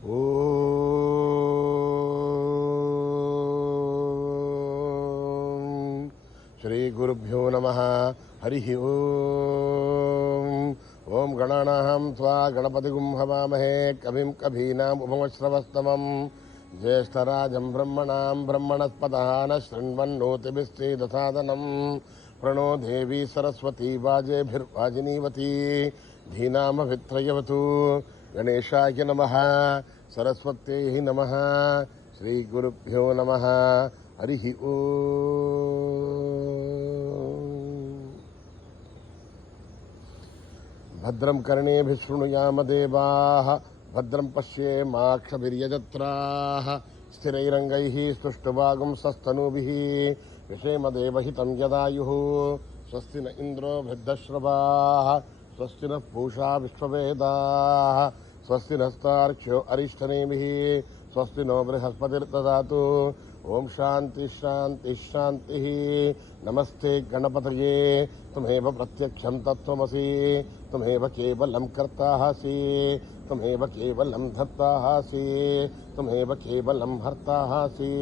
ఓం శ్రీ గురుభ్యో నమః. హరి ఓం. ఓం గణానాం త్వా గణపతిగుం హవామహే కవిం కవీనాం ఉపమశ్రవస్తమం జ్యేష్ఠరాజం బ్రహ్మణాం బ్రహ్మణస్పతః శృణ్వన్నోతిభిశ్చేదసాదనం ప్రణో దేవీ సరస్వతీ వాజేభిర్వాజినీవతి ధీనామభిత్రయవతు. గణేశాయ నమః. సరస్వత్యై నమః. శ్రీ గురుభ్యో నమః. హరి ఓం. భద్రం కర్ణేభిః శృణుయామ దేవాః భద్రం పశ్యేమాక్షభిర్యజత్రాః స్థిరైరంగైః స్తుష్టువాగుంసస్తనూభిః విషేమ దేవహితం యదాయుః. స్వస్తి న ఇంద్రో వృద్ధశ్రవాः స్వస్తి నః పూషా విశ్వవేదాः స్వస్తి నస్తార్క్ష్యో అరిష్టనేమిః స్వస్తి నో బృహస్పతిర్దదాతు. ఓం శాంతి శాంతి శాంతి. నమస్తే గణపతయే త్వమేవ ప్రత్యక్షం తత్వమసి త్వమేవ కేవలం కర్తాసి త్వమేవ కేవలం ధర్తాసి త్వమేవ కేవలం హర్తాసి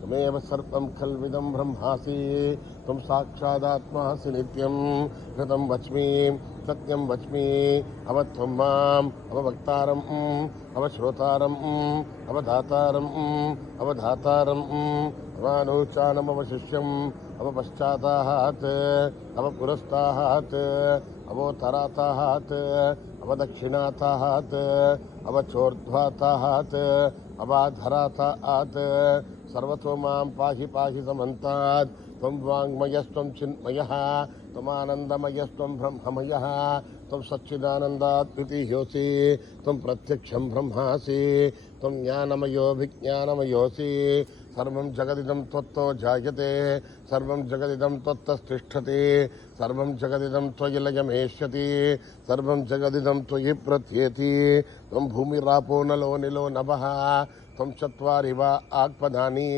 త్వమేవ సర్వం ఖల్విదం బ్రహ్మాసి త్వం సాక్షాదాత్మాసి నిత్యం. ఘృతం వచ్మి సత్యం వచ్మి అవత్వం మాం అవవక్తారం అవశ్రోతారం అవధాతారం అవధాతారం అవానూచానమవశిష్యం అవపశ్చాతాత్ అవపురస్తాత్ అవోత్తరాతాత్ అవదక్షిణాతాత్ అవచోర్ధ్వాతాత్ అవాధరాతాత్. సర్వతో మాం పాహి పాహి సమంతాత్. త్వం వాంగ్మయస్త్వం చిన్మయః త్వమానందమయస్త్వం బ్రహ్మమయః త్వం సచ్చిదానందాద్వితీయోసి త్వం ప్రత్యక్షం బ్రహ్మాసి త్వం జ్ఞానమయో విజ్ఞానమయోసి. సర్వం జగదిదం త్వత్తో జాయతే సర్వం జగదిదం త్వత్తస్థిష్ఠతి సర్వం జగదిదం త్వయి లయమేష్యతి సర్వం జగదిదం త్వయి ప్రత్యేతి. త్వం భూమిరాపో నలో నిలో నభః త్వం చత్వారి వా ఆత్మనాని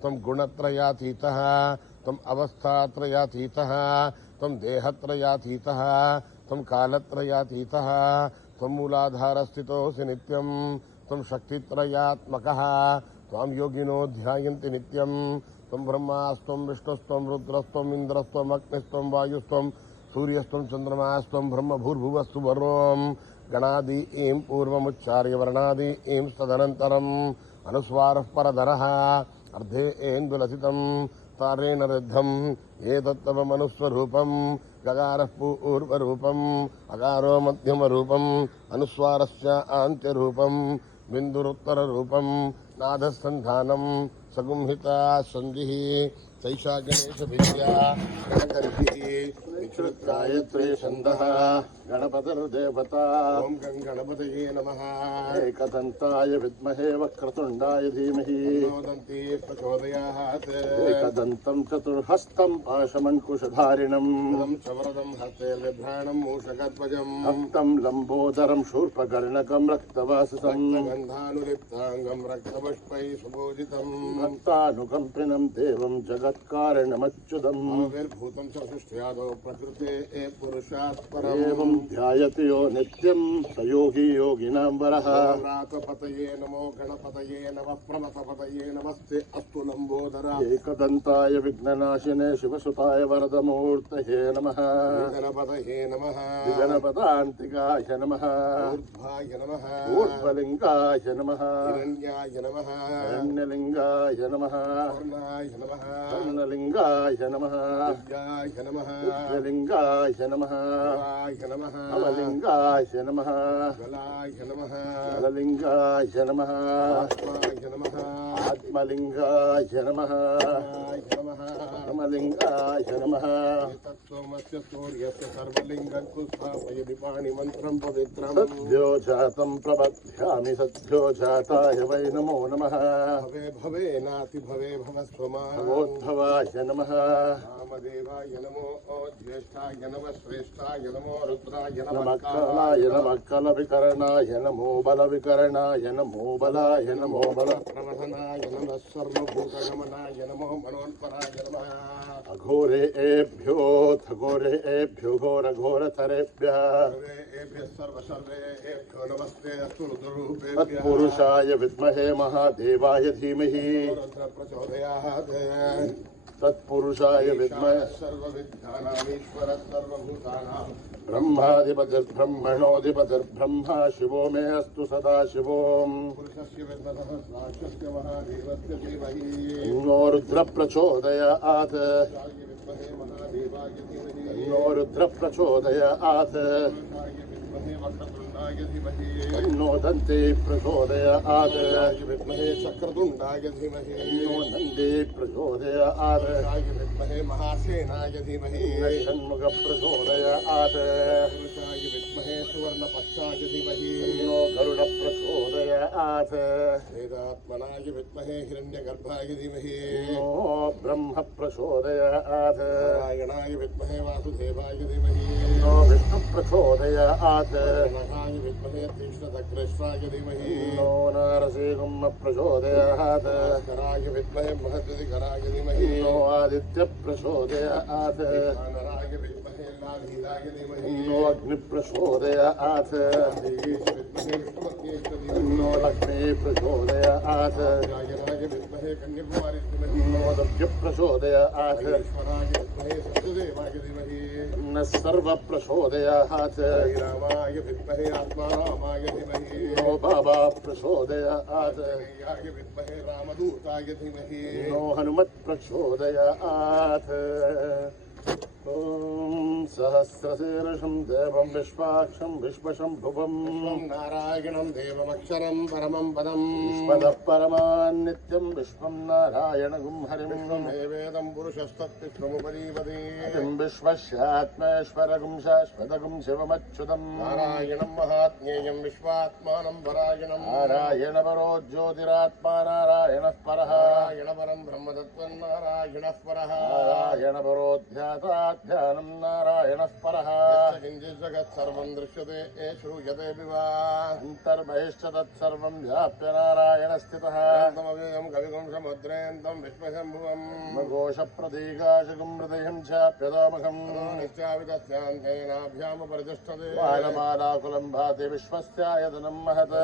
త్వం గుణత్రయాతీతః త్వం అవస్థాత్రయాతీతః త్వం దేహత్రయాతీతః త్వం కాలత్రయాతీతః త్వం మూలాధారస్థితోऽసి నిత్యం త్వం శక్తిత్రయాత్మకః త్వాం యోగినో ధ్యాయంతి నిత్యం. త్వం బ్రహ్మాస్త్వం విష్ణుస్త్వం రుద్రస్త్వం ఇంద్రస్త్వం అగ్నిస్త్వం వాయుస్త్వం సూర్యస్త్వం చంద్రమాస్త్వం బ్రహ్మ భూర్భువస్సు వరోం. గణాదీం పూర్వముచ్చార్య వర్ణాదీం తదనంతరం అనుస్వారః పరధరః అర్ధేందులసితం తారేణ రుద్ధం ఏతత్తవ మనుస్వరూపం. గగారః పూర్వరూపం అగారో మధ్యమరూపం అనుస్వారస్య ఆంత్యరూపం బిందురుత్తర రూపం నాదసంధానం సగుంహితా సంధిః. సైషా గణేశ విద్యా గణగర్భిః విశ్రుత్గాయత్రీ ఛందః గణపతిర్దేవతా. ఓం గం గణపతయే నమః. ఏకదంతాయ విద్మహే వక్రతుండాయ ధీమహి తన్నోదంతి ప్రచోదయాత్. ఏకదంతం చతుర్హస్తం పాశమంకుశధారిణం చవరదం హస్తే బిభ్రాణం మూషకధ్వజం హస్తం లంబోదరం శూర్పకర్ణకం రక్తవాససం గంధానులిప్తాంగం రక్తపుష్పై సుభూజితం భక్తానుకంపినం దేవం జగత్కారణమచ్యుతం. ఆవిర్భూతం చ సృష్ట్యాదో ప్రకృతే పురుషాత్ పరం. ఏవం ధ్యాయతి యో నిత్యం స యోగి యోగినాం వరః. రాతపతయే నమో గణపతయే నమః ప్రమథపతయే నమస్తే అస్తు లంబోదరా. ఏకదంతాయ విఘ్ననాశినే శివసుతాయ వరదమూర్తయే నమః. గణపతయే నమః. గణపతాంతికాయ నమః. ఊర్ధ్వాయ నమః. ఊర్ధ్వలింగాయ నమః. హిరణ్యాయ నమః. హిరణ్యలింగాయ నమః. పూర్ణాయ నమః. పూర్ణలింగాయ నమః. దివ్యాయ నమః. దివ్యలింగాయ నమః. నమః. అవలింగాయ నమః. గలాయ నమః. గలలింగాయ నమః. ఆత్మాయ నమః. ఆత్మలింగాయ నమః. నమః. బ్రహ్మలింగాయ నమః. తత్సోమస్య సూర్యస్య సర్వలింగం స్థాపయతి పాణిమంత్రం పవిత్రం. సద్యో జాతం ప్రబధ్యామి సద్యో జాతాయ వై నమో నమః. భవే భవే నాతి భవే భవస్వమా. నమోద్భవాయ నమః. రామదేవాయ నమో జ్యేష్ఠాయ నమః శ్రేష్ఠాయ నమో రుద్రాయ నమః కాలాయ నమః కలవికరణాయ నమో బల विकरणाय नमो बलाय नमो बल प्रवधनाय नमः सर्वभूतगमनाय नमो मनोन्पराय नमः अघोरेभ्यो घोरघोरतरेभ्यः सर्वसर्वेभ्यो नमस्ते अस्तु रुद्ररूपेभ्यः तत्पुरुषाय विद्महे महादेवाय धीमहि प्रचोदयात् तत्पुरुषाय विद्महे सर्वविद्यानामीश्वर सर्वभूतानां ब्रह्माधिपतिर्ब्रह्मणोऽधिपतिर्ब्रह्मा शिवो मे अस्तु सदा शिवो पुरुषस्य विद्मसहस्राक्षस्य महादेवस्य धीमहि नो रुद्र प्रचोदयात् नो रुद्र प्रचोदयात् नो दन्ते प्रचोदयात् विद्महे चक्रतुण्डाय धीमहि नो नन्दे प्रचोदयात् विद्महे महासेनाय धीमहि षण्मुख प्रचोदयात् विद्महे सुवर्णपक्षाय धीमहि नो गरुड प्रचोदयात् वेदात्मनाय विद्महे हिरण्यगर्भाय धीमहि नो ब्रह्म प्रचोदयात् नारायणाय विद्महे वासुदेवाय धीमहि नो विष्णु प्रचोदयात् नगाय विद्महे तीक्ष्णदग्रेश्वराय धीमहि नो नारसिंह प्रचोदयात् कराय विद्महे महद्विकराय धीमहि नो आदित्य प्रचोदयात् नराय विद्महे लालीलाय धीमहि नो अग्नि प्रचोदयात् नो लक्ष्मी प्रचोदयात् नारायणाय विद्महे कन्याकुमारी धीमहि नो दव्य प्रचोदयात् ईश्वराय विद्महे सत्यदेवाय धीमहि न सर्व प्रचोदयात् रामाय विद्महे आत्मारामाय धीमहि नो बाबा प्रचोदयात् विद्महे रामदूताय धीमहि नो हनुमत् प्रचोदयात् ॐ सहस्रशीर्षं देवं विश्वाक्षं विश्वशम्भुवं नारायणं देवमक्षरं परमं पदं विश्वतः परमान् नित्यं विश्वं नारायणगुं हरिं वेदं पुरुषस्तत्विश्वमुपरीपदे विश्वस्यात्मेश्वरगुं शाश्वतगुं शिवमच्युतं नारायणं महात्म्येयं विश्वात्मानं परायणं नारायण परो ज्योतिरात्मा नारायणः परः नारायण परं ब्रह्मतत्त्वं नारायणः परः नारायण परोऽध्याताध्यानं नारायणः परः किञ्चित् जगत् सर्वं दृश्यते श्रूयते विवा अन्तर्बहिश्च तत्सर्वं व्याप्य नारायण स्थितः तमव्ययं कविगुं समुद्रेन्दं विश्वशम्भुवं घोषप्रतीकाशकं हृदयं चाप्यतामहं निश्चावितस्यान्तेनाभ्यामुपरितिष्ठते बालमालाकुलं भाति विश्वस्यायतनं महत्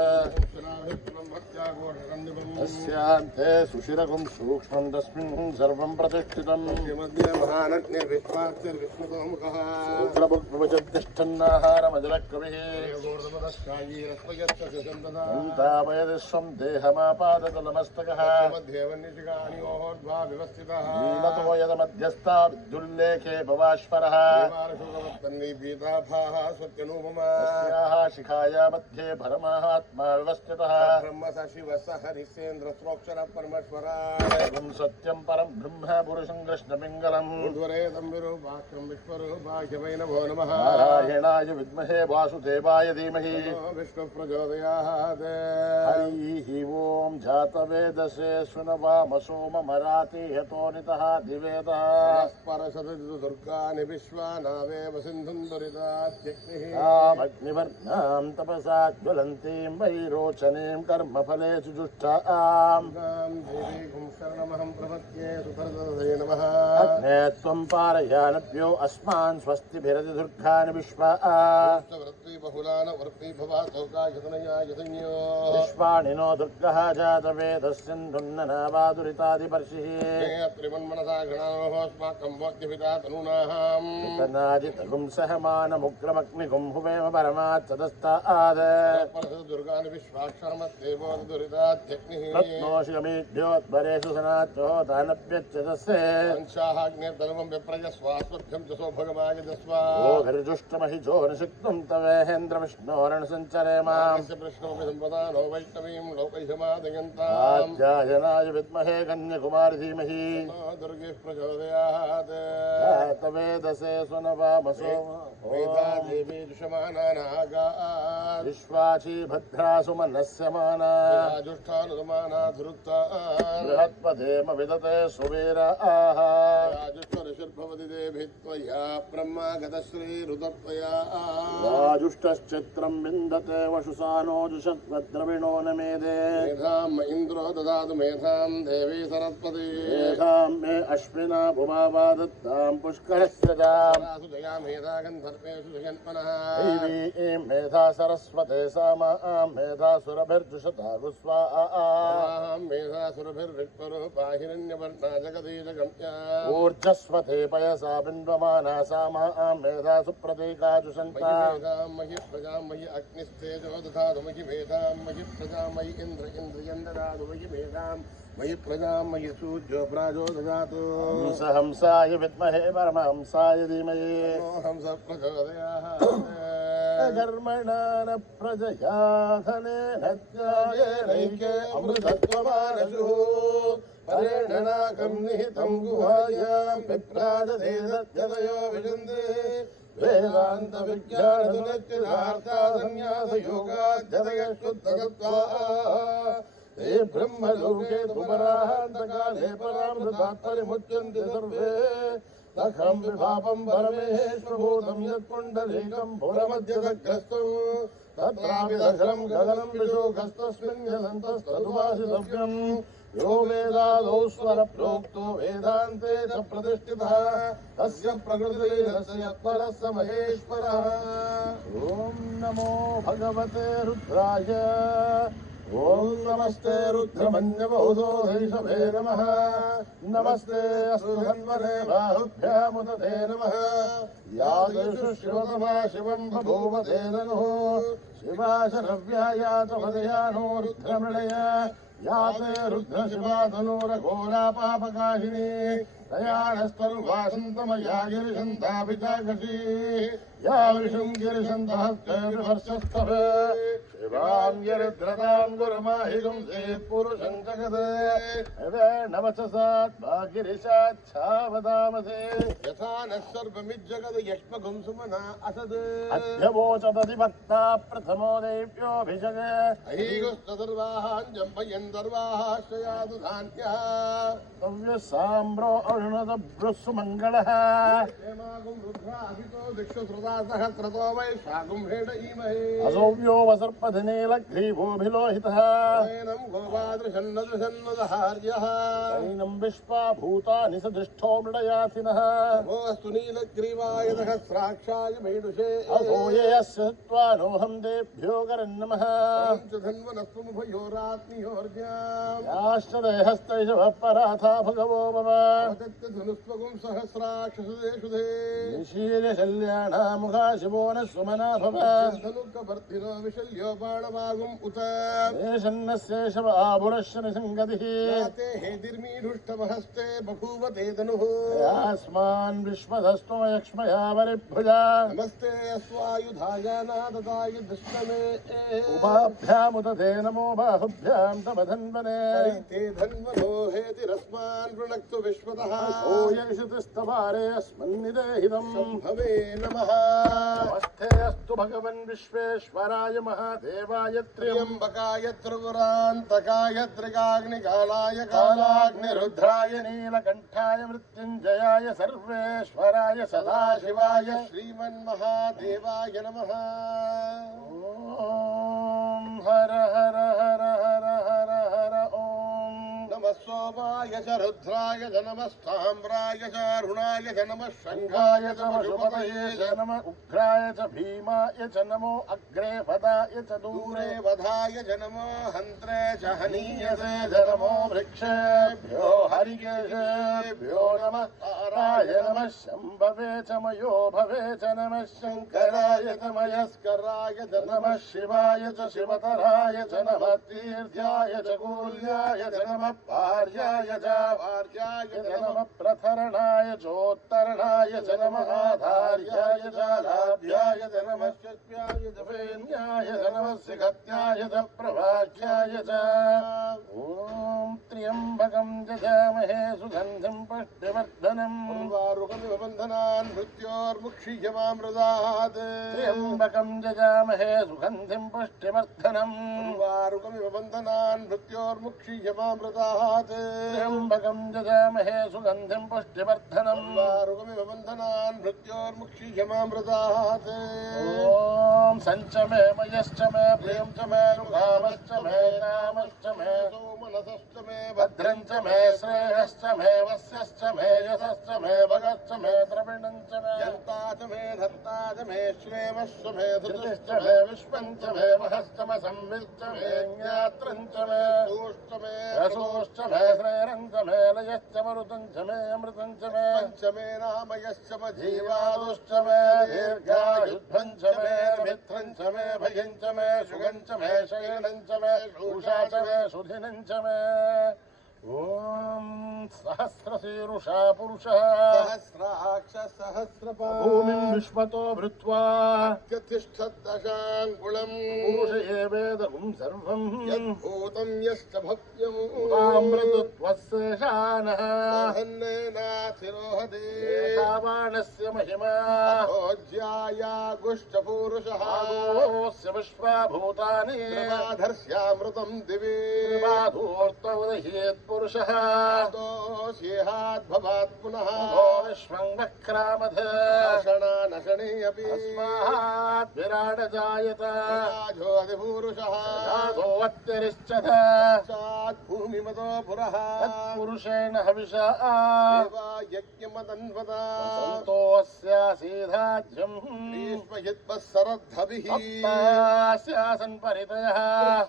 अस्यान्ते सुशिरगुं सूक्ष्मं तस्मिन् सर्वं प्रतिष्ठितं महानग्निर्विश्वाक्षर्विष्णुतोमुखः रुद्रभुग्भुजतिष्ठन्नाहारमजलकविः तावयति स्वं देहमापादतलमस्तकः नीलतो यदमध्यस्था विद्युल्लेखे भवाश्वरः शिखाया मध्ये परमात्मा व्यवस्थितः ब्रह्म स शिव स हरिश्चेन्द्र स्वोक्षर परमेश्वरा सत्यं परं ब्रह्म पुरुषं कृष्णपिङ्गलम् नारायणाय विद्महे वासुदेवाय धीमहि विष्णु प्रचोदयात् हरिः ओं जातवेदसे सुनवामसोममराति यतोनितः दिवेदः परसदतु दुर्गानि विश्वानावेव सिन्धुं दुरितात्यग्निः तपसा ज्वलन्तीं वैरोचनीं कर्मफलेषु जुष्टाम् देवीं शरणमहं प्रपद्ये सुभद्रदे नमः अग्ने त्वं पारयानभ्यो अस्मान् स्वस्तिभिरति दुर्गानि विश्वा बहुलान वर्ति भवातोकायतनयायतन्यो विश्वाणि नो दुर्गः जातवेदस्यन्धुन्ननावादुरितादिपर्षिः त्रिमन्मनसा गणानोऽस्माकं वोद्यपिता तनूनाम् तनाजितगुं सहमानमुग्रमग्निगुं हुवेम परमात्सदस्ताद दुर्गानि विश्वाक्षरमद्देवो दुरिताध्यग्निः रत्नोषिमीढ्योद्भरेषु सनात्यो दानव्यच्यतस्य पंचाग्निर्दलमं विप्रयस्वास्वभ्यं च सौभगमाय दस्वा ओ हरिजुष्टमहिजो निषिक्तं तवेहेन्द्र विष्णोरण संचरे मां कृष्णोऽपि सम्पदानो वैष्णवीं लोकैषमादयन्ताम् आध्यायनाय विद्महे कन्याकुमारी धीमहि दुर्गे प्रचोदयात् जातवेदसे स्वनवामसो वेदा देवी दुषमाना नागा विश्वाची भद्रासु मनस्य माना जुष्टानुमाना धृता बृहत्पदेम विदते सुवीरा राजुष्टर्षिर्भवति देवी त्वया ब्रह्मागतश्रीरुदत्वया राजुष्टश्चित्रं विन्दते वशुसा नो जुषद्वद्रविणो न मेधे मेधां इन्द्रो ददातु मेधां देवी सरस्वती मेधां मे अश्विना भुवादत्तां पुष्करस्यजाम् जया मेधा गन्धर्वेषु जयन्मनः दैवी मेधा सरस्वते सामां मेधा सुरभिर्जुषता गुस्वाहा मेधा सुरभिर्विप्परूपा हिरण्यवर्णा जगदीशगम्या ऊर्जस्वते पयसा बिन्वमाना सामां मेधा सुप्रतीका जुषन्ता महि प्रजां महि अग्निस्तेजो दधातु महि मेधां महि प्रजां महि इन्द्र इन्द्रियं ददातु महि मेधां महि प्रजां महि सूर्यो प्राजो ददातु हंसाय विद्महे परमहंसाय धीमहि हंस प्रचोदयात् कर्मणा न प्रजया धनेन ज्ञानेनैके अमृतत्वमानशुः परेणनाकं निहितं गुहायां विप्राजधेदत्यदयो विजन्ते वेदान्तविज्ञानदुरच्युतार्थासन्न्यासयोगाध्यदयशुद्धसत्त्वा ते ब्रह्मलोके तुपरान्तकाले परामृतात्परिमुच्यन्ते सर्वे तखं विभापं परमेश्वरभूतं यत्पुण्डरीकं पुरमध्यदग्रस्थं तत्रापि दशरं गगनं विशोकस्तस्मिन् यदन्तस्तदुवासितव्यम् यो वेदादौ स्वरप्रोक्तो वेदान्ते च प्रतिष्ठितः तस्य प्रकृतिरस्य यत्परः स महेश्वरः ॐ नमो भगवते रुद्राय ॐ नमस्ते रुद्रमन्यबहुधोधैषभे नमः नमस्ते अस्तु धन्वने बाहुभ्यामुदते नमः यादेषु शिवतमा शिवं बभूव ते ननुः शिवाशरव्यायातमदयानो रुद्रमृळय याते रुद्रशिवातनूरघोरापापकाशिनी दयानस्तरुवासन्तमया गिरिशन्तापिताकशी या विषुं गिरिशन्तहस्ते विवर्षस्तव शिवां गिरिद्रतां गुरुमाहिगुं पुरुषं जगदे नवचसात्मा गिरिशाच्छावदामसे यथा नः सर्वमिज्जगद् यष्मगुं सुमना असद् अध्यवोचदधिभक्ता प्रथमो देव्योऽभिषग ऐगुस्तदर्वाहाञ्जम्भयन् दर्वाहाश्रयादु धान्यः तव्यसाम्रो अरुणदभ्रुस्सुमङ्गलः हेमागुं रुद्राभितो दिक्षुश्रुता सहस्रतो वैशाखुं हेडयीमहे असौव्यो वसर्पधिनीलग्रीवोऽभिलोहितः नैनं गोपादृशन्नदृशन्नदहार्यः नैनं विश्वा भूतानि सदृष्टो मृडयाथिनः नमोऽस्तु नीलग्रीवाय सहस्राक्षाय मेढुषे अहो ये अस्य त्वा नोऽहं देभ्यो करन्नमः पञ्चधन्वनस्तुमुभयोरात्मियोर्ज्ञाम् याश्च देहस्तैषवः पराथा भगवो मम धनुष्वगुं सहस्राक्षसुदेषु दे निशील्य कल्याणामुखा शिवो न स्वमना भव धनुकवर्धिनो विशल्यो बाणवागुम् उत देशन्नस्येषव आभुरश्च निसङ्गतिः याते हेतिर्मीढुष्टमहस्ते बभूव ते धनुः यास्मान् विश्वधस्तो यक्ष्मया वरिभुजा नमस्ते अस्वायुधाय नादताय दुष्टमे उभाभ्यामुत ते नमो बाहुभ्यां तव धन्वने परिते धन्वनो हेतिरस्मान् वृणक्तु विश्वतः ओयषितस्तवारे अस्मन्निदेहितम् भवे नमः नमस्ते अस्तु भगवन् विश्वेश्वराय महादेवाय त्र्यम्बकाय त्रिपुरान्तकाय त्रिकाग्निकालाय कालाग्निरुद्राय नीलकण्ठाय मृत्युञ्जयाय सर्वेश्वराय सदाशिवाय श्रीमन्महादेवाय नमः ॐ हर हर हर हर हर हर ॐ नमः सोमाय च रुद्राय च नमः साम्राय च अरुणाय च नमः शङ्खाय शङ्खाय च पशुपतये च नम उग्राय च भीमाय च नमो अग्रे वदाय च दूरे दूरे वधाय च नमो हन्त्रे च हनीयसे च नमो वृक्षेभ्यो हरिकेशेभ्यो नमः ताराय नमः शम्भवे च मयो भवे च नमः शङ्कराय च मयस्कराय च नमः शिवाय च शिवतराय च नमः तीर्थ्याय च कूल्याय च नमः पार्याय च वार्याय च नमः प्रथरणाय चोत्तरणाय च नमः आधार्याय च लाभ्याय च नमः शक्याय च फेन्याय च नमः सिकत्याय च प्रभाख्याय च ॐ त्र्यम्बकं जजामहे सुगन्धिं पुष्टिवर्धनम् बन्धनान् मृत्योर्मुक्षीयमामृतात् त्र्यम्बकं जजामहे सुगन्धिं पुष्टिवर्धनम् वारुकमिव बन्धनान् मृत्योर्मुक्षीयमामृतात् त्र्यम्बकं यजामहे सुगन्धिं पुष्टिवर्धनम् उर्वारुकमिव बन्धनान् मृत्योर्मुक्षीयमामृतात् ॐ सञ्च मे मयश्च मे प्रियं च मे नुभावश्च मे कामश्च मे सोमनसश्च मे भद्रं च मे श्रेयश्च मे वस्यश्च मे यशश्च मे भगश्च मे द्रविणं च मे यन्ता च मे धत्ता च मे श्वेमश्च मे धृतिश्च मे विश्वं च मे महश्च मे संविश्च मे ज्ञात्रं च मे धूश्च मे रसोश्च मे श्रेयं च मे लयश्च मरुतं च मे अमृतं च मे पञ्च मे नामयश्च जीवादुश्च मे दीर्घायुध्वं च मे मित्रं च मे भयं च मे सुगं च मे शयनं च मे उषा च मे सुधिनं च मे ॐ सहस्रशीरुषा पुरुषः सहस्राक्ष सहस्रपात् भूमिं विश्वतो भृत्वा तिष्ठद्दशाङ्गुलम् पुरुष एवेदं सर्वम् यद्भूतं यश्च भव्यम् ताम्रतत्त्वस्येषानः सहन्नेनाथिरोहते एतावानस्य महिमा अयोज्यायागुष्टपूरुषः आगोस्य विश्वाभूतानि प्रमाधर्ष्यामृतं दिवे प्रमाधूर्तौदहेत् पुरुषः ततोऽस्येहाद्भवात् पुनः भो विश्वं वक्रामध शणानशने अपि अस्मात् विराट जायत राजोऽधिपूरुषः राधोऽत्यरिश्चथ सात् भूमिमतो पुरः तत्पुरुषेण हविषा देवा यज्ञमदन्वता सन्तोऽस्यासीधाज्यम् भीष्मयित्वः सरद्धभिः सप्तास्यासन् परितयः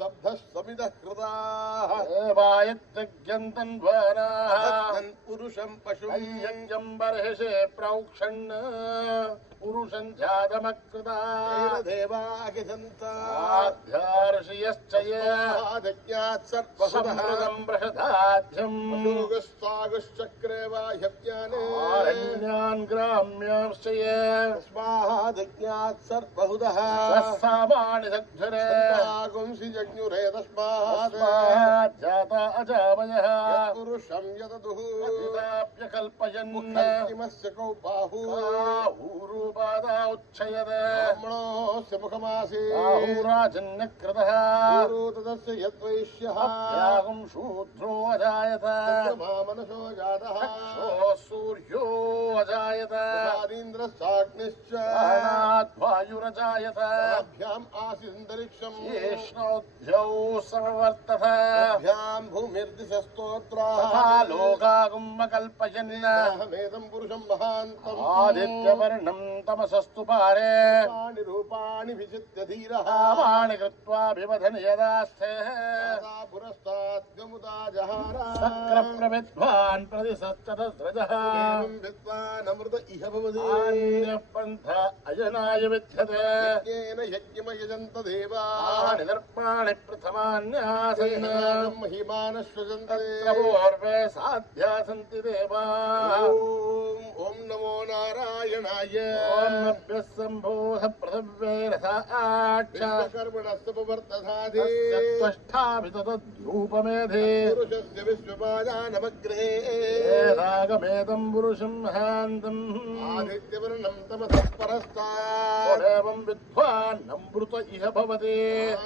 शब्दः समिदः कृताः देवायत्यज्ञन्तन्ध्वानाः पुरुषं पशुम् अय्यञ्जम् बर्हिषे प्रौक्षन् पुरुषं जातमकृताः आध्यार्षयश्च ये देवागिसन्ताद्यात् सर्वसुरः समृतं बृहदाध्यम् गुष्टागुश्चक्रे वा ह्यप्याने आरण्यान् ग्राम्यांश्च ये तस्माद्ज्ञात् सर्वहुदः तस्सामानि दग्धरे गुंसि जज्ञुरे तस्मात् जाता अजामयः पुरुषं यददुः अतिताप्यकल्पयन् किमस्य कौ बाहू ऊरूपादा उच्छयद ब्राह्मणोऽस्य मुखमासीत् बाहुराजन्यकृतः तदस्य यद्वैश्यः अप्यागं शूद्रो अजायत मनसो जातः चक्षुः सूर्यो अजायत इन्द्रश्चाग्निश्च वायुरजायत अभ्याम् आसीदन्तरिक्षम् येष्णोद्यौ समवर्तत अभ्यां भूमिर्दिशस्तोत्राः तथा लोकागुम्मकल्पयन् अहमेदं पुरुषं महान्तम् आदित्यवर्णं तमसस्तु पारे रूपाणि रूपाणि विचित्य धीरः वाणि कृत्वाभिवदन् यदास्थे तदा पुरस्ताद्गमुदा जहार सक्रप्रविद्वान् प्रतिसच्चतस्रजः एवं विद्वान् अमृत इह भवति अन्यः पन्था अजनाय विद्यते यज्ञेन यज्ञमयजन्त देवा तानि दर्पाणि प्रथमान्यासन् महिमानश्वजन्ते तत्र पूर्वे साध्या सन्ति देवा ॐ नमो नारायणाय ॐ नभ्यः सम्भोः पृथिव्यै रथाक्षा विश्वकर्मणस्तपवर्तधाति त्वष्टाभितद्रूपमेधे पुरुषस्य विश्वपादानमग्रे एतागमेदं पुरुषं हान्तम् आदित्यवर्णं तमसः परस्तात् तदेवं विद्वान् नमृत इह भवति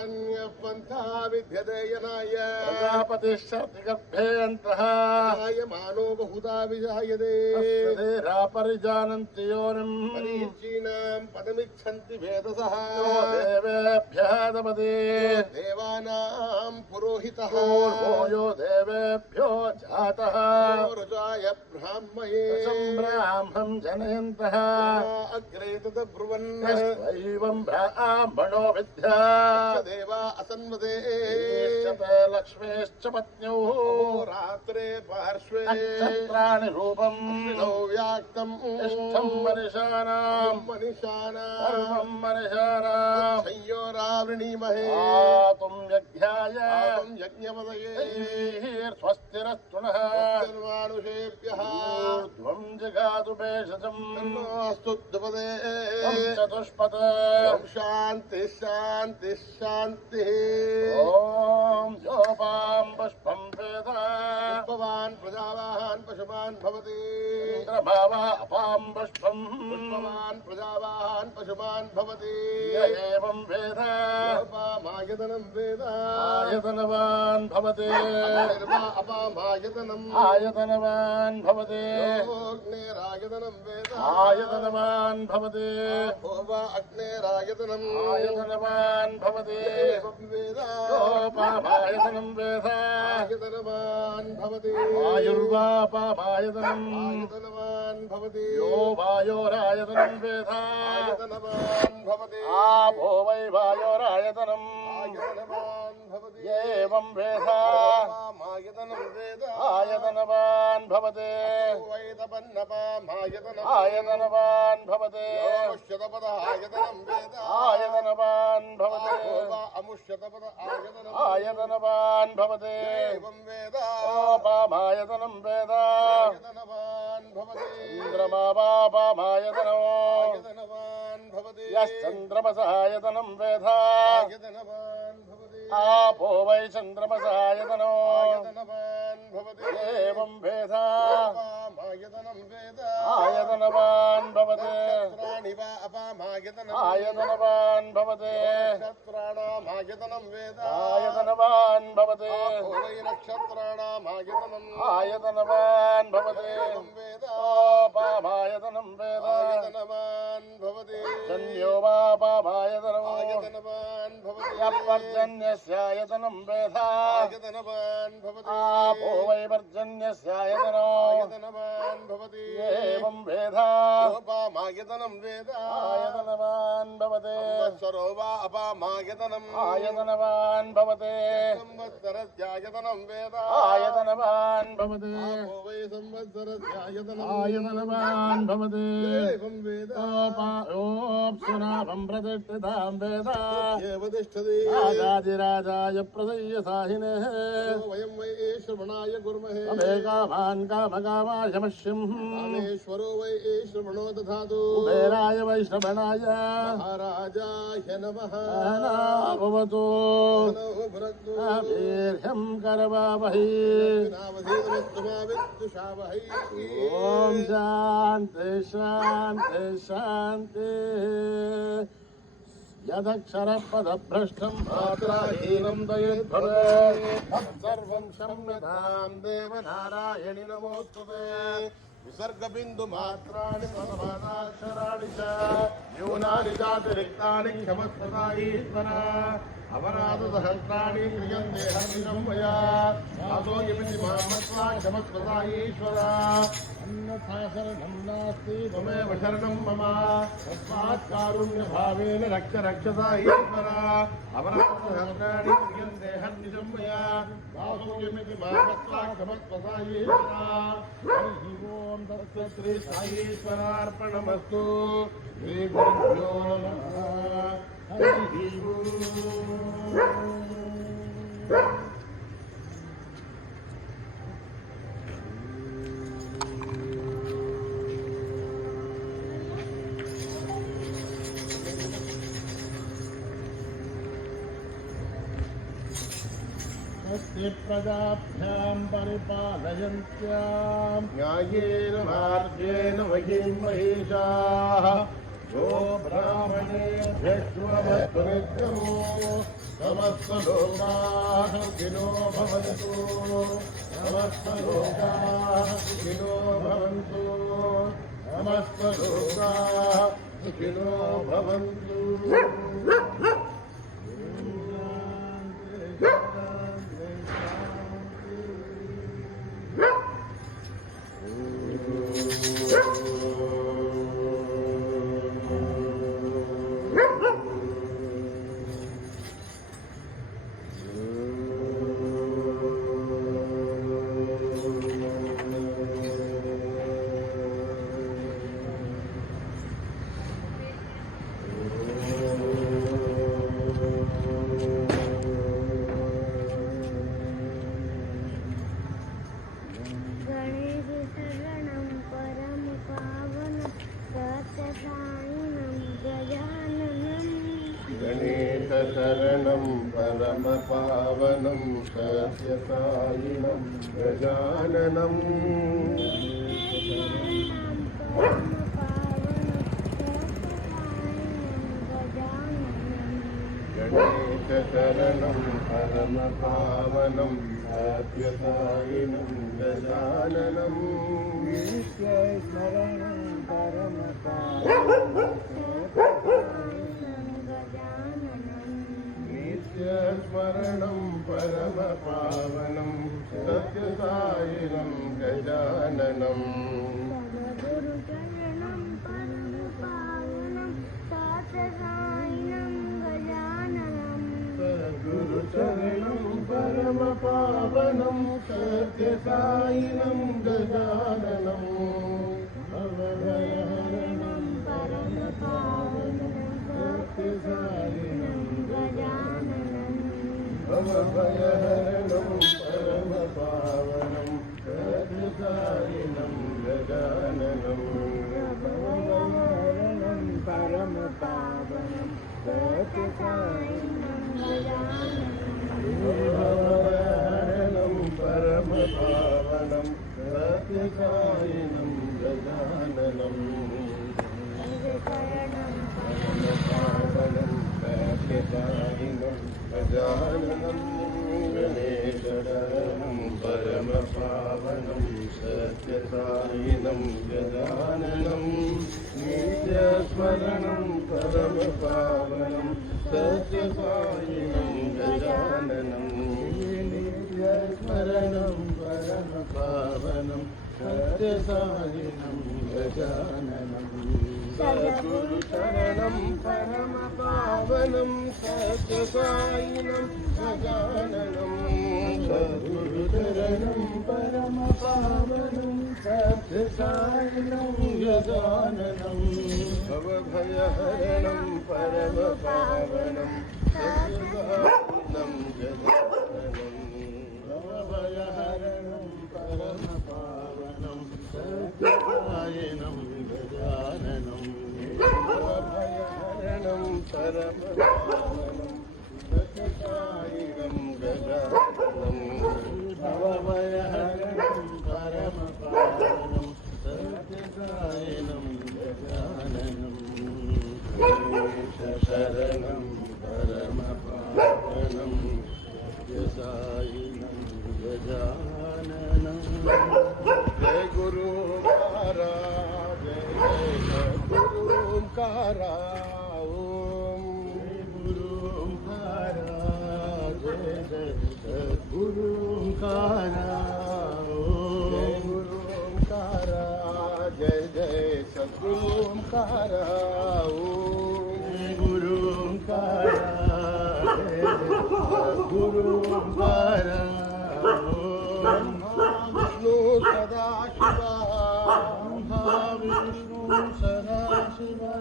अन्यः पन्था विद्यते यनाय प्रजापतिश्चर्तिगर्भेऽन्तः जायमानो बहुधा विजायते परिजानन्ति योनिम् परीचीनां पदमिच्छन्ति भेदसः यो देवेभ्यः दपति देवानां पुरोहितः पूर्वो यो देवेभ्यो जातः रुचाय ब्राह्मये ब्राह्मं जनयन्तः अग्रे तद्ब्रुवन् स्वैवं ब्राह्मणो विद्या देवा असन्वते ईष्यते लक्ष्मीश्च पत्न्योः रात्रे पार्श्वे नक्षत्राणि रूपम् व्याक्तम् इष्टं मनिषाणां सर्वं मनिषाणां संयोरावृणीमहे आतुं यज्ञाय यज्ञपदये स्वस्तिरस्तु नः सर्वानुषेभ्यः ऊर्ध्वं जिगातु भेषजम् तन्नोऽस्तु द्विपदे चतुष्पद ॐ शान्तिः शान्तिः शान्तिः ॐ योपां पुष्पं वेद पुष्पवान् प्रजावान् पशुमान् भवति चन्द्रभावा अपां पुष्पम् पुष्पवान् प्रजावान् पशुमान् भवति य एवं वेद योपामा अपामायतनं वेद आयतनवान् भवते अग्निर्वा अपामायतनम् आयतनवान् भवते अग्निरायतनं वेद आयतनवान् भवते आपो वा अग्निरायतनम् आयतनवान् भवते एवं वेद योपामायतनं वेद आयतनवान् भवति वायुर्वापामायतनम् आयतनवान् भवति यो वायोरायतनं वेद आयतनवान् भवति आपो वै वायोरायतनम् आयतनवान् भवति एवं वेद आयतनं वेद आयतनवान् भवते वैतपन्नपामायतनम् आयतनवान् भवते अमुष्यतपद आयतनं वेद आयतनवान् भवते अमुष्यतपद आयतनम् आयतनवान् भवते एवं वेद ओपामायतनं वेद आयतनवान् भवति चन्द्रमावापामायतनो आयतनवान् भवति यश्चन्द्रमसायतनं वेद आयतनवान् भवति आपो वै चन्द्रमसायतनो आयतनवान् भवति एवं वेद अपामायतनं वेद आयतनवान् भवते नक्षत्राणि वा अपामायतनम् आयतनवान् भवते नक्षत्राणामायतनं वेद आयतनवान् भवते आपो वै नक्षत्राणामायतनम् आयतनवान् भवते एवं वेद ओपामायतनं वेद आयतनवान् भवति जन्यो वापामायतनो आयतनवान् भवति यपर्जन्यस्यायतनं वेद आयतनवान् भवति आपो वै पर्जन्यस्यायतनो आयतनवान् भवति एवं वेद अपामायतनं वेद आयतनवान् भवते संवत्सरो वा अपामायतनम् आयतनवान् भवते संवत्सरस्यायतनं वेद आयतनवान् भवते आपो वै संवत्सरस्यायतनम् आयतनवान् भवते एवं वेद ओप्सुनाभं प्रतिष्ठितां वेद एव तिष्ठति राजाधिराजाय प्रदय्यसाहिनेः वयं वै श्रवणाय कुर्महे अमे कामान् कामकामायमश्यम् कामेश्वरो वै श्रवणो दधातु कुबेराय वैश्रवणाय महाराजाय नमः भवतु नमो भुनक्तु वीर्यं करवावहै नावधीतमस्तुमाविद्दुषावहै ॐ शान्ति शान्ति शान्ति यदक्षरपदभ्रष्टं मात्राहीनं दयेद्भवेत् तत्सर्वं क्षम्यतां देवनारायणि नमोस्तुते विसर्गबिन्दु मात्राणि प्रथमाक्षराणि च न्यूनानि चातिरिक्तानि क्षमस्वता ईश्वर अपराधसहस्राणि क्रियन्ते हर्निशं मया दासोऽयमिति मामत्वा क्षमस्वता ईश्वर अन्यथा शरणं नास्ति त्वमेव शरणं मम तस्मात् कारुण्यभावेन रक्ष रक्षसा ईश्वर अपराधसहस्राणि क्रियन्ते हर्निशं मया दासोऽयमिति मामत्वा क्षमस्वता ईश्वर हरिः ओं तत्सत् श्री साईश्वरार्पणमस्तु श्रीगुरुभ्यो नमः हरिः ओम् स्वस्ति प्रजाभ्यां परिपालयन्त्यां न्यायेन मार्गेण महीं महिषाः यो ब्राह्मणेभ्यश्वमस्तु नित्यमो समस्तलोकाः सुखिनो भवन्तु समस्तलोकाः सुखिनो भवन्तु समस्तलोकाः सुखिनो भवन्तु गणेशशरणं परमपावनं सत्यसायिनं गजाननम् गणेश शरणं परमपावनं सत्यसायिनं गजाननं नित्यस्मरणं परमपावनं नित्यस्मरणं परमपावनं सत्यसायिनं गजाननं सद्गुरुचरणं परमपावनं सत्यसायिनं गजाननं सद्गुरुचरणं परमपावनं सत्यसायिनं गजाननं भवभयहरणं परमपावनं सत्यसायिनं गजाननं भवभयहरणं परमपावनं सत्यसायिनं गजाननं भवभयहरणं परमपावनं सत्यसायिनं भवभयहरणं परमपावनं सत्यसायिनं गजाननं गजाननं परमपावनं सत्यसायिनं गजाननं गणेशशरणं परमपावनं सत्यसायिनं गजाननं नित्यस्मरणं परमपावनं सत्यसायिनं गजाननं नित्यस्मरणं परमपावनं सत्यसायिनं गजाननं सद्गुरुचरणं परमपावनं सत्यसायिनं गजाननं सद्गुरुचरणं परमपावनं सत्यसायिनं गजाननं भवभयहरणं परमपावनं सत्यसायिनं गजाननं भवभयहरणं परमपावनं सत्यसायिनं गजाननं भवभयहरणं परमपावनं सत्यसायिनं गजाननं भवभयहरणं परमपावनं सत्यसायिनं गजाननं शरणं परमपावनं सत्यसायिनं गजाननं जय गुरु महाराज जय गुरु ओंकारा ओम गुरु ओंकारा जय जय गुरु ओंकारा ओम गुरु ओंकारा जय जय सद्गुरु ओंकारा ओम गुरु ओंकारा जय जय गुरु ओंकारा ओम विष्णु सदाशिवा महाविष्णु सदाशिवा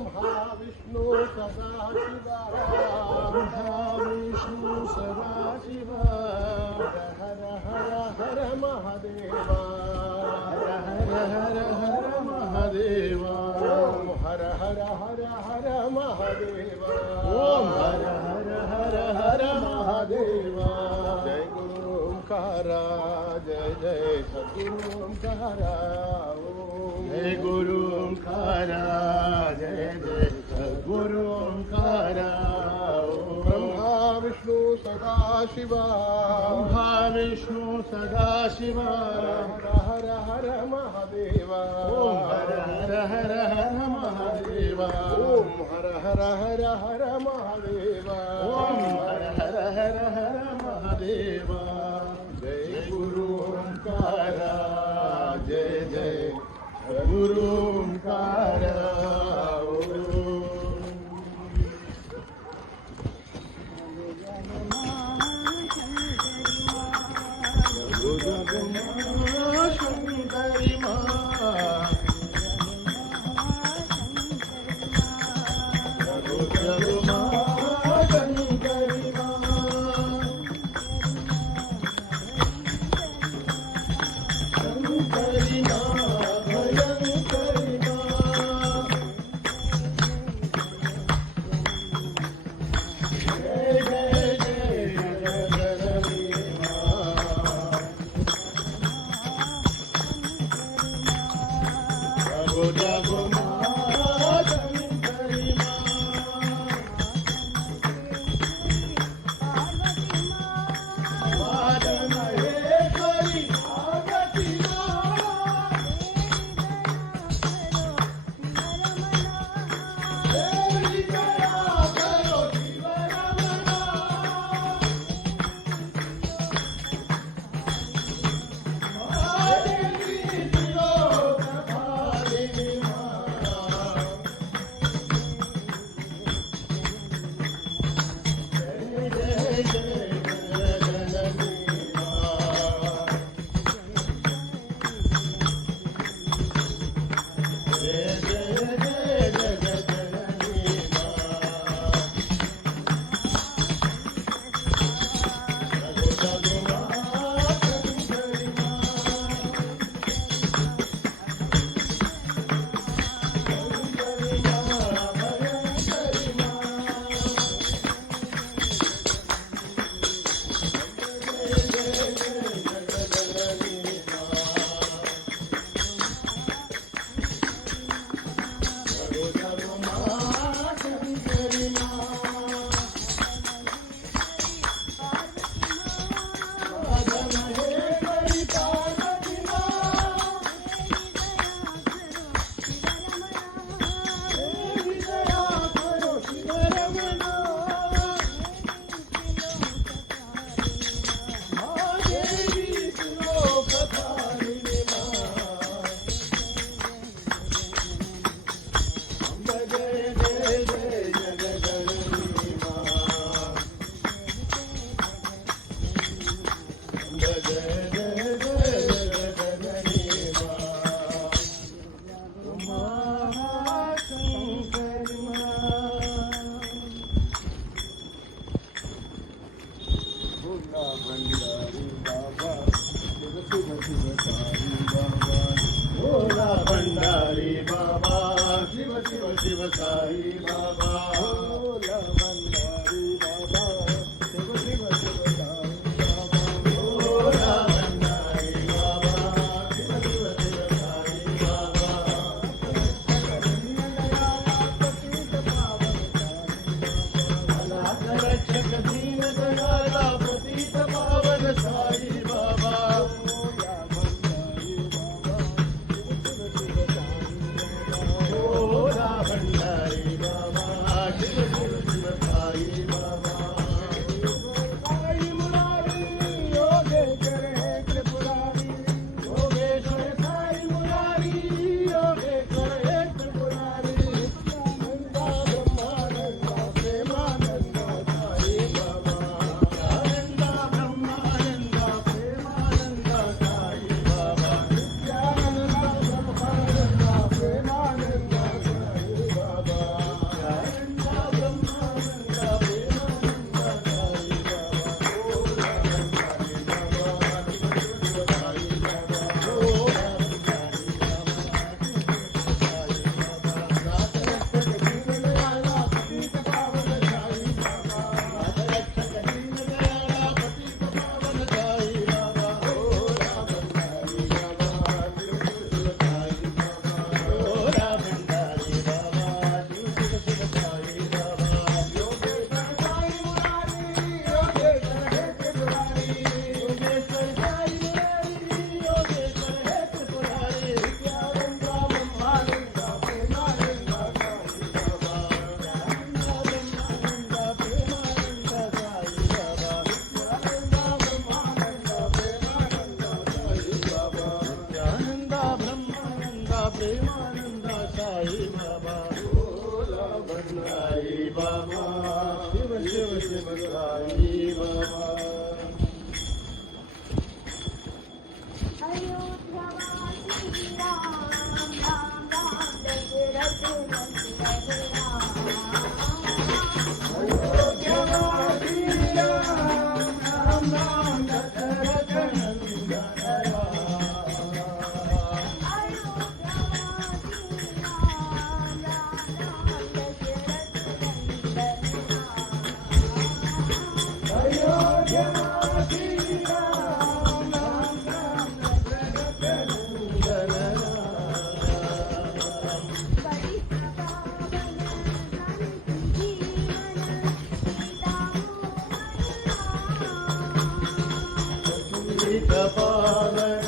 महाविष्णु सदाशिवा महाविष्णु सदाशिवा हर हर हर महादेवा हर हर हर महादेवा ओम हर हर हर हर महादेवा ओम हर हर हर महादेवा जय गुरु ओंकारा जय जय सद्गुरु ओंकारा ओम जय गुरु ओंकारा जय जय सद्गुरु ओंकारा ब्रह्मा विष्णु सदाशिवा ब्रह्मा विष्णु सदाशिवा हर हर महादेवा ओम हर हर हर महादेवा ओम हर हर हर महादेवा ओम हर हर महादेवा जय गुरु ओंकारा जय जय गुरु ओंकारा शंकरी माँ भयंकरी माँ భోలా బండారి బాబా శివ శివ శివ సాయి బాబా భోలా బండారి బాబా శివ శివ శివ సాయి బాబా భోలా బండారి బాబా శివ శివ శివ సాయి బాబా అనాథ రక్షక దీన దయాళ పతిత పావన సాయి బాబా భోలా బండారి బాబా శివ శివ శివ సాయి బాబా సాయి మురారి యోగేశ్వర హే త్రిపురారి యోగేశ్వర సాయి మురారి యోగేశ్వర హే త్రిపురారి నిత్యానంద బ్రహ్మానంద ప్రేమానంద సాయి బాబా ఆనంద బ్రహ్మానంద ప్రేమానంద సాయి బాబా నిత్యానంద బ్రహ్మానంద ప్రేమానంద సాయి బాబా ఆనంద బ్రహ్మానంద ప్రేమానంద సాయి నిత్యానంద బ్రహ్మానంద ప్రేమానంద సాయి బాబా భోలా బండారి బాబా శివ శివ శివ సాయి బాబా అయోధ్యవాసి రామ రామ రామ దశరథ నందన అయోధ్యవాసి రామ రామ రామ దశరథ నందన అయోధ్యవాసి రామ రామ రామ దశరథ నందన సీత పావన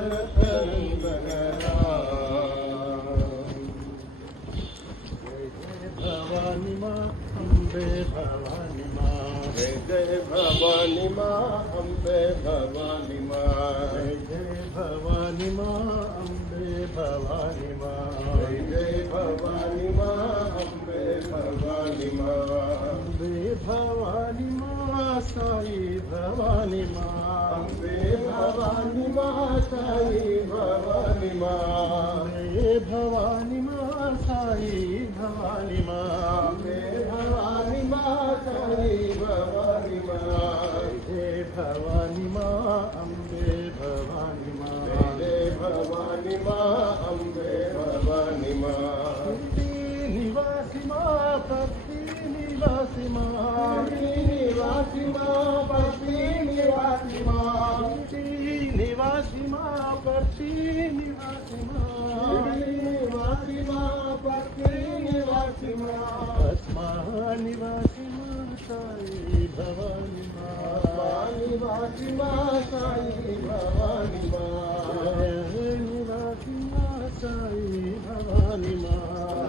नंदन राम। भवानी माँ अम्बे भवानी माँ, जय जय भवानी माँ अम्बे भवानी माँ, जय जय भवानी माँ अम्बे भवानी माँ, जय जय भवानी माँ अम्बे भवानी माँ, अम्बे भवानी माँ साई भवानी माँ, अम्बे भवानी माँ साई भवानी माँ, अम्बे भवानी माँ साई भवानी माँ, अम्बे भवानी माँ साई भवानी माँ, जय भवानी माँ अम्बे भवानी माँ, जय भवानी माँ अम्बे भवानी माँ, निवासी माँ पति निवासी माँ, निवासी माँ पति निवासी माँ, निवासी माँ पति निवासी माँ, निवासी माँ पति निवासी माँ, अस्मा निवासी माँ साई भवानी माँ, निवासी माँ साई भवानी माँ, निवासी माँ साई भवानी माँ,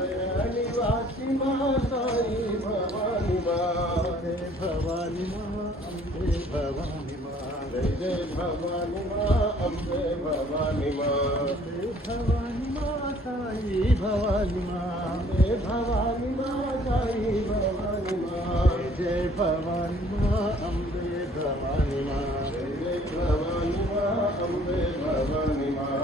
निवासी माँ साई भवानी माँ, जय भवानी माँ अम्बे भवानी माँ, जय जय भवानी माँ अम्बे भवानी माँ, जय भवानी माँ साई भवानी माँ, जय भवानी माँ साई भवानी माँ, जय भवानी माँ अम्बे भवानी माँ, जय भवानी माँ अम्बे भवानी माँ,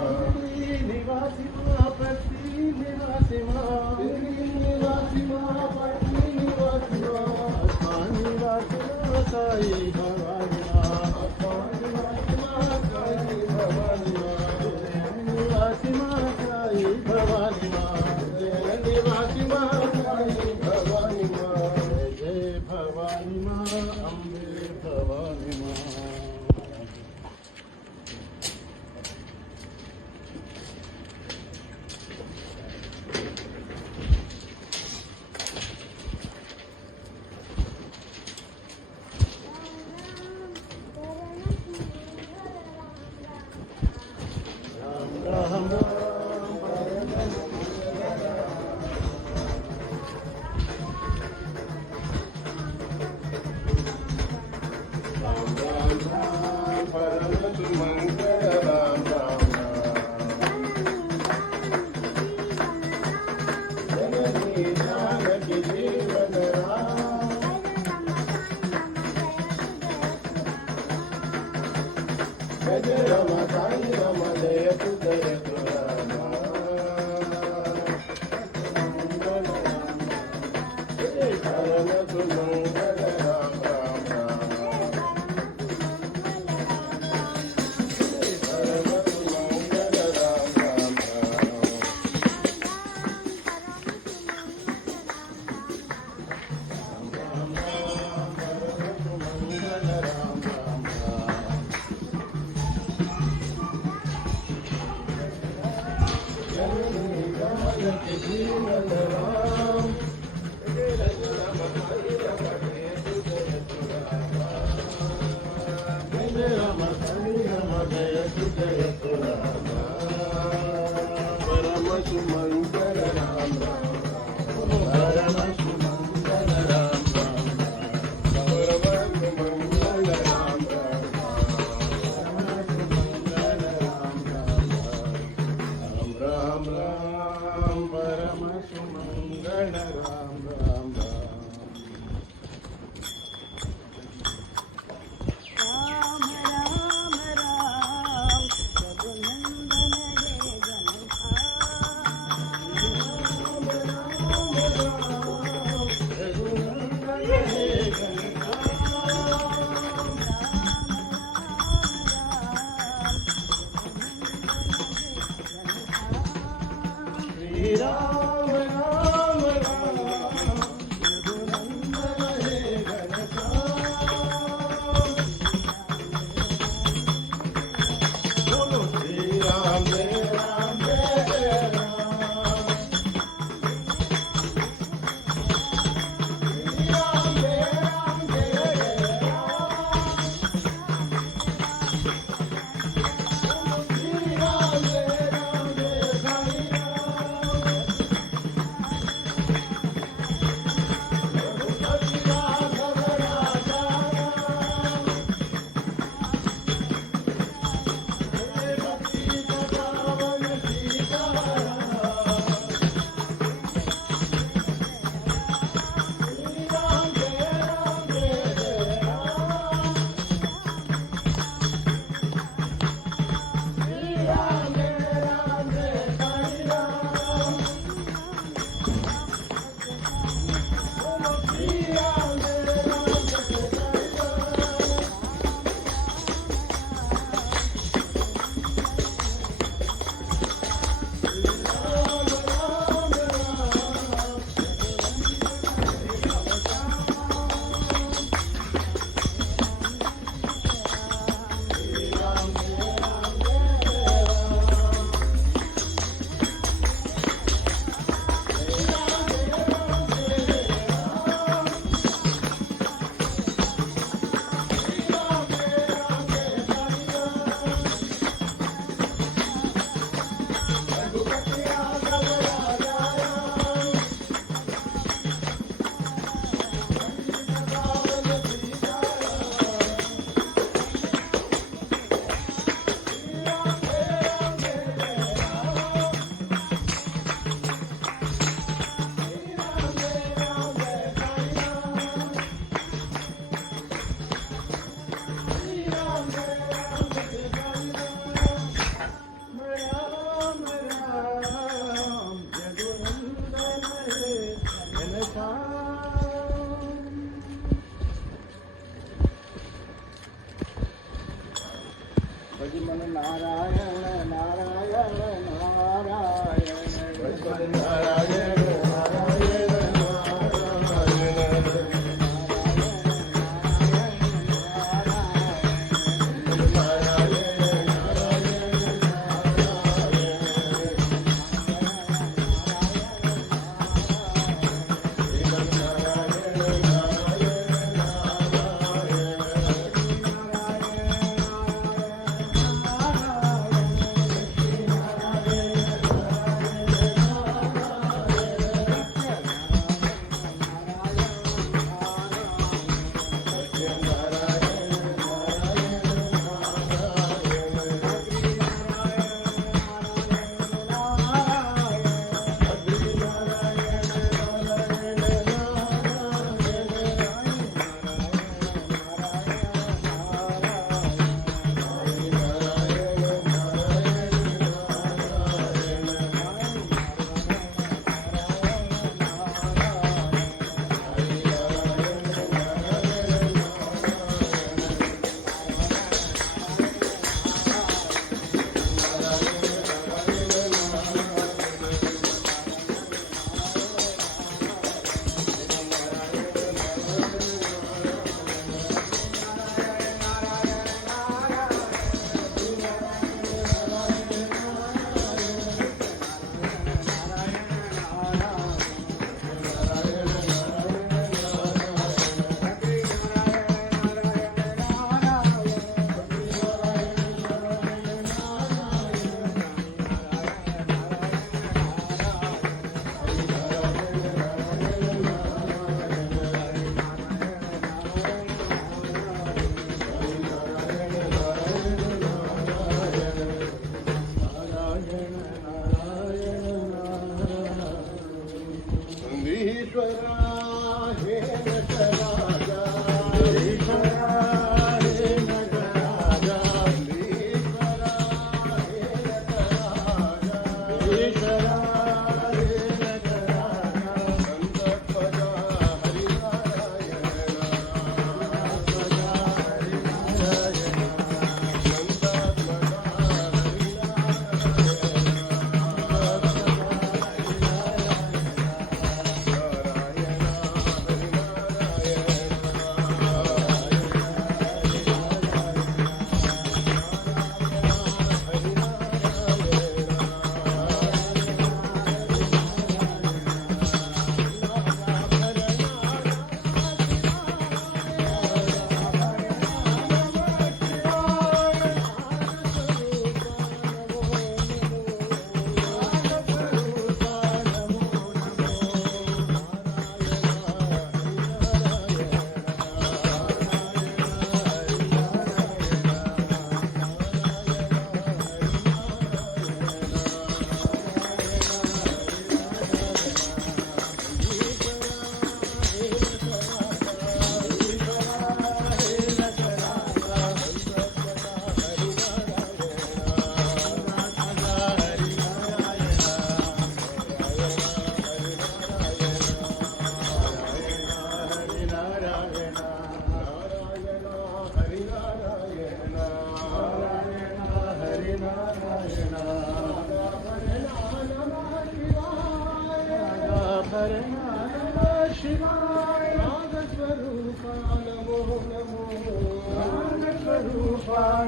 निवासी माँ पति निवासी माँ, निवासी माँ पति निवासी माँ, आसमान निवासी माँ साई भवानी माँ, निवासी माँ साई भवानी माँ, निवासी माँ साई भवानी माँ, निवासी माँ साई भवानी माँ, जय भवानी माँ अम्बे भवानी माँ। राम राम परम सुमंगल राम राम राम, जननी जानकी जीवन राम, जय राम साई राम जय तु जय तु राम, परम सुमंगल राम राम राम, परम सुमंगल राम राम राम, मंगल राम राम राम, जननी जानकी जीवन राम, जय राम साई राम जय तु जय तु राम, जय राम हरि राम जय तु जय तु राम, परम सुमंगल राम राम, परम सुमंगल राम राम परम सुमंगल राम राम, मंगल राम राम राम राम परम सुमंगल राम राम राम। राम राम राम रघुनंदन जय श्री राम राम राम रघुनंदन हे घनश्याम, बोलो श्री राम जय राम जय जय राम, श्री राम जय राम जय जय राम, श्री राम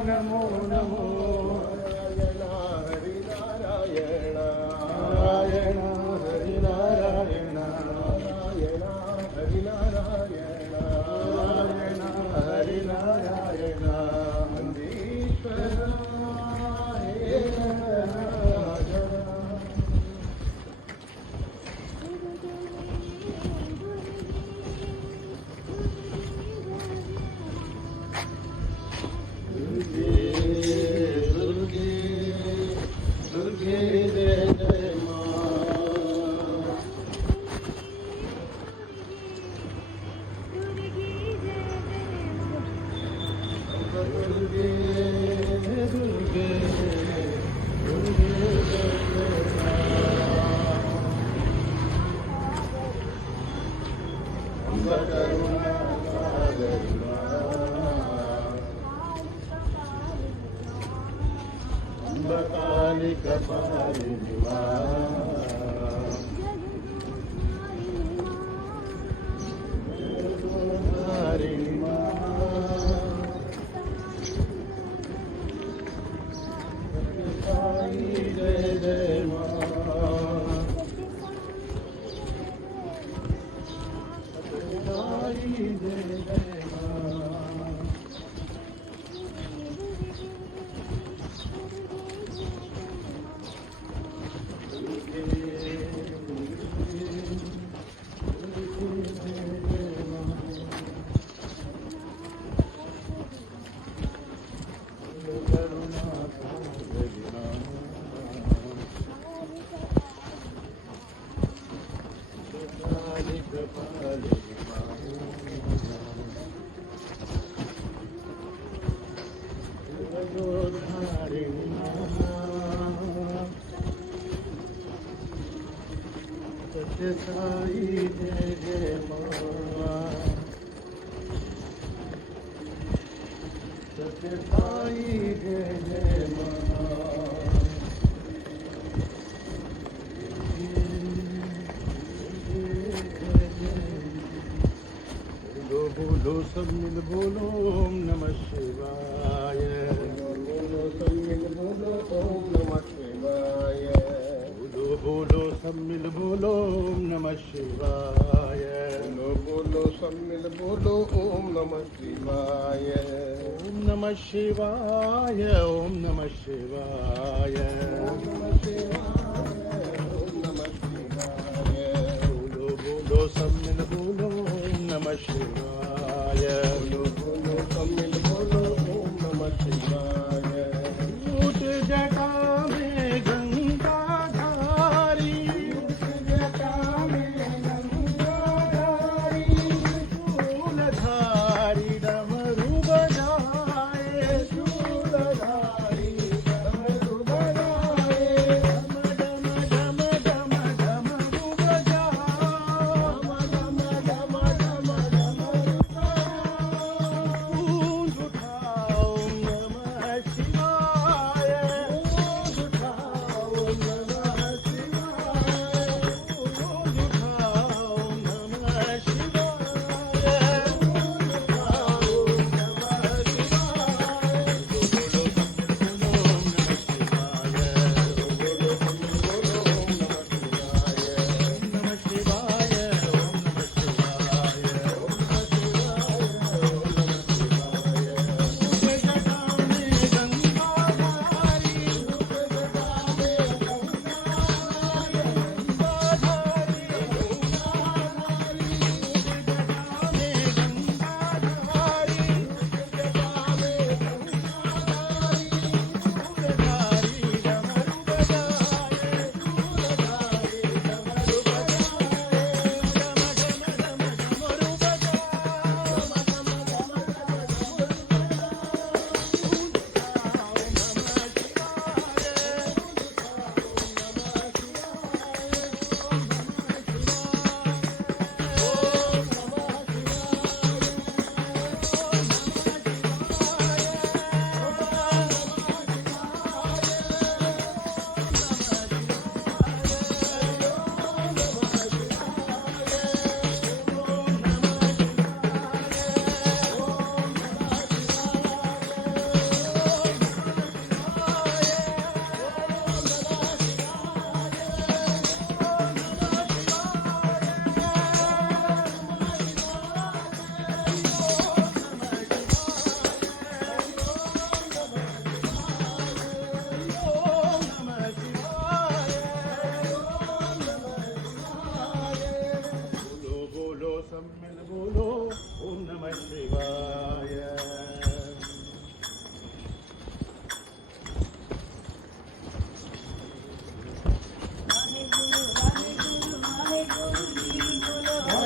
नमो नमो हरि नारायण नारायण हरि नारायण नारायण हरि नारायण नारायण हरि नारायण सब मिल बोलो ओम नमः शिवाय बोलो सब मिल बोलो ओम नमः शिवाय बोलो सब मिल बोलो ओम नमः शिवाय बोलो सब मिल बोलो ओम नमः शिवाय ओम नमः शिवाय ओम नमः शिवाय ओम नमः शिवाय ओम नमः शिवाय बोलो सब मिल बोलो ओम नमः शिवाय बोलो सब मिल बोलो ओम नमः शिवाय ऊट जटा में गंगाधारी ऊट जटा में गंगाधारी शूलधारी डमरू बजाए शूलधारी डमरू बजाए डम डम डम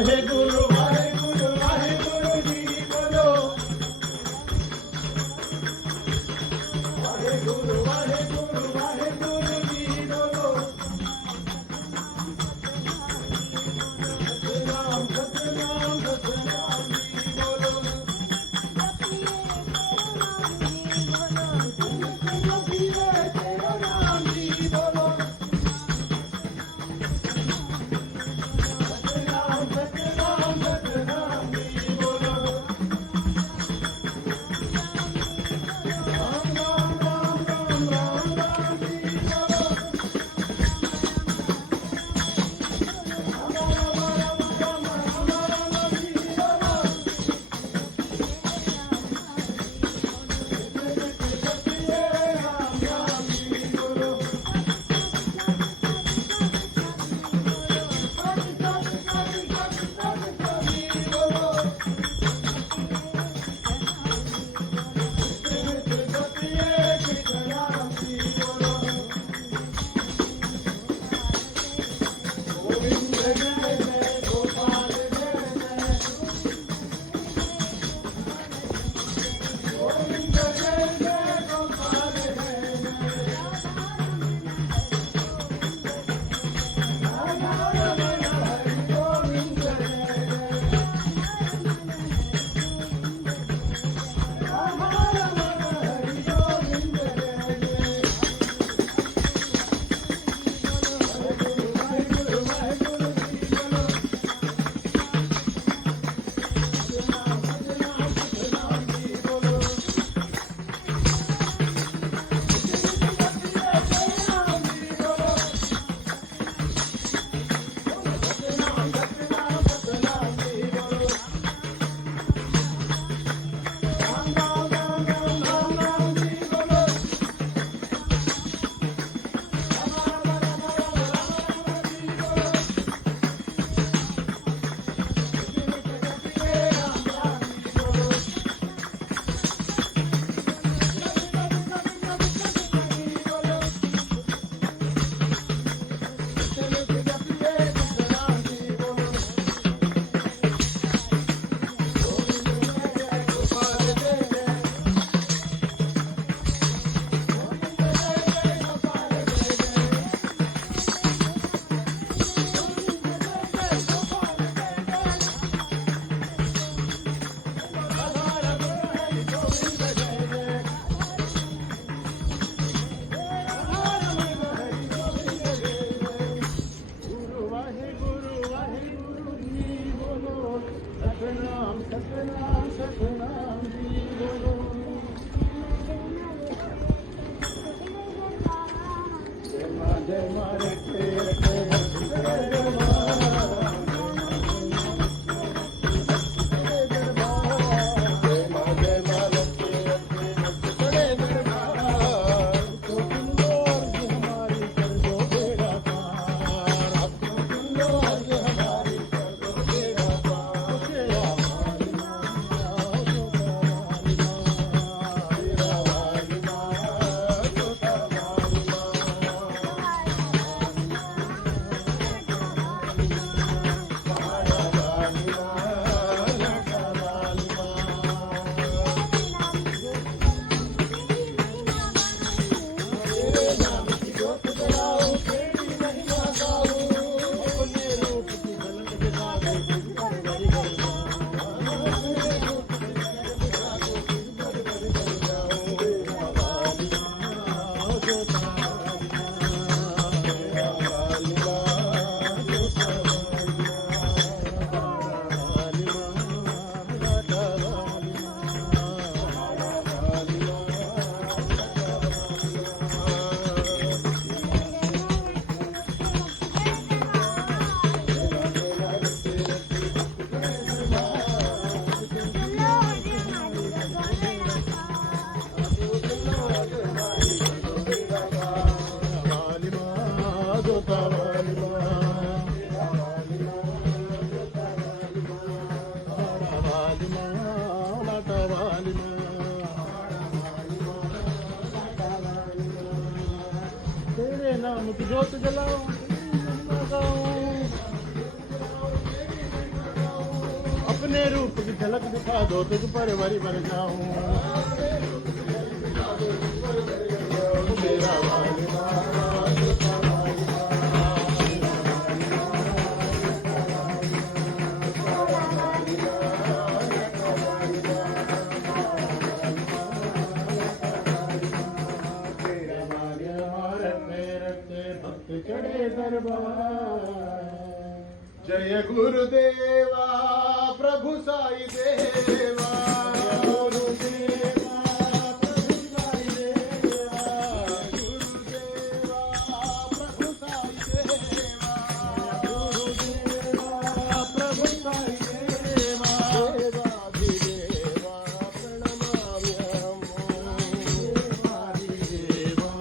ਵਾਹਿਗੁਰੂ ਵਾਹਿਗੁਰੂ ਵਾਹਿਗੁਰੂ ਜੀ ਬੋਲੋ ਵਾਹਿਗੁਰੂ ਵਾਹਿਗੁਰੂ ਵਾਹਿਗੁਰੂ ਜੀ ਬੋਲੋ ਸਤਿਨਾਮ ਸਤਿਨਾਮ ਸਤਿਨਾਮ ਜੀ ਬੋਲੋ ਜਪੀਏ ਤੇਰਾ ਨਾਮ ਜੀ ਬੋਲੋ ਸਤਿਨਾਮ ਸਤਿਨਾਮ ਸਤਿਨਾਮ ਜੀ ਬੋਲੋ ਰਾਮ ਰਾਮ ਰਾਮ ਰਾਮ ਰਾਮ ਰਾਮ ਜੀ ਬੋਲੋ ਰਾਮ ਰਾਮ ਰਾਮ ਰਾਮ ਰਾਮ ਰਾਮ ਜੀ ਬੋਲੋ ਜਪੀਏ ਰਾਮ ਰਾਮ ਜੀ ਬੋਲੋ सतनाम सतनाम सतनाम जी बोलो जय मां जय मां रे तेरे जय मां नाम की जोत जलाओ अपने रूप की झलक दिखा दो, तुझ पर वरी भर जाऊं। मेरा वालिदा चढ़े दरबार। जय गुरुदेवा प्रभु साई देवा, गुरुदेवा प्रभु साई देवा, गुरुदेवा प्रभु साई देवा, गुरुदेवा प्रभु साई देवा, देवाधिदेवा प्रणमाम्यहम्, देवाधिदेवा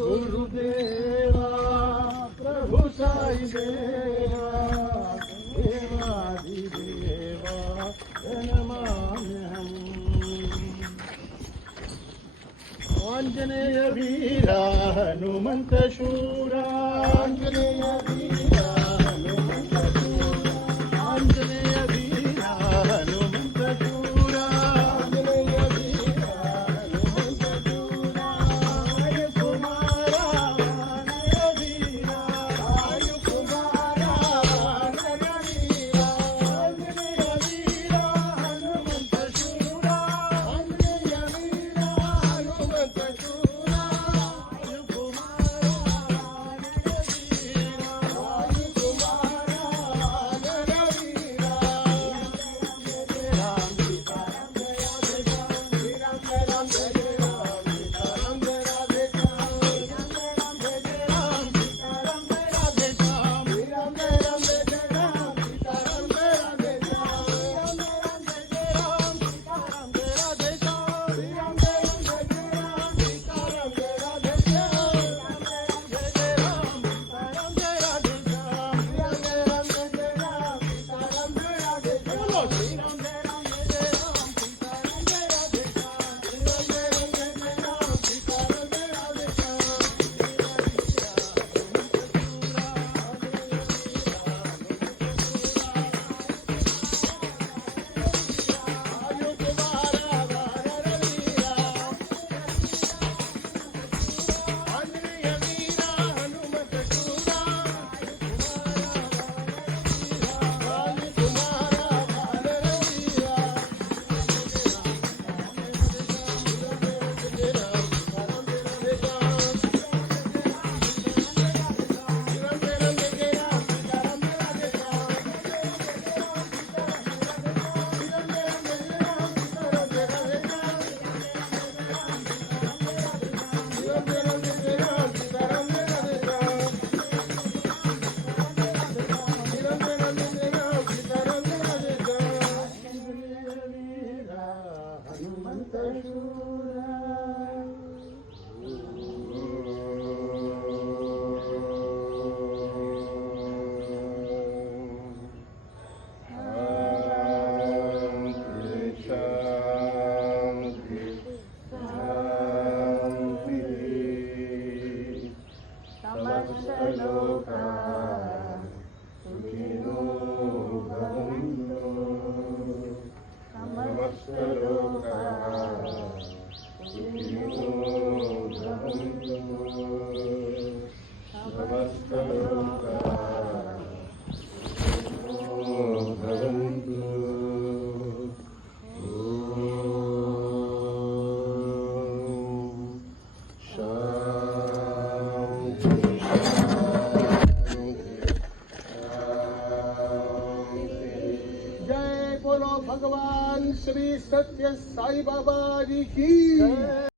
गुरुदेवा प्रभु साई देवा, देवाधिदेवा प्रणमाम्यहम्। आंजनेय वीरा हनुमंत शूरा, आंजनेय वीरा हनुमंत शूरा, आंजनेय वीरा हनुमंत शूरा, आंजनेय वीरा हनुमंत शूरा, आयु कुमारा वानर वीरा, आयु कुमारा वानर वीरा, आंजनेय वीरा हनुमंत शूरा, आंजनेय वीरा हनुमंत शूरा, आयु कुमारा वानर वीरा, जय बोलो भगवान श्री सत्य साई बाबा जी की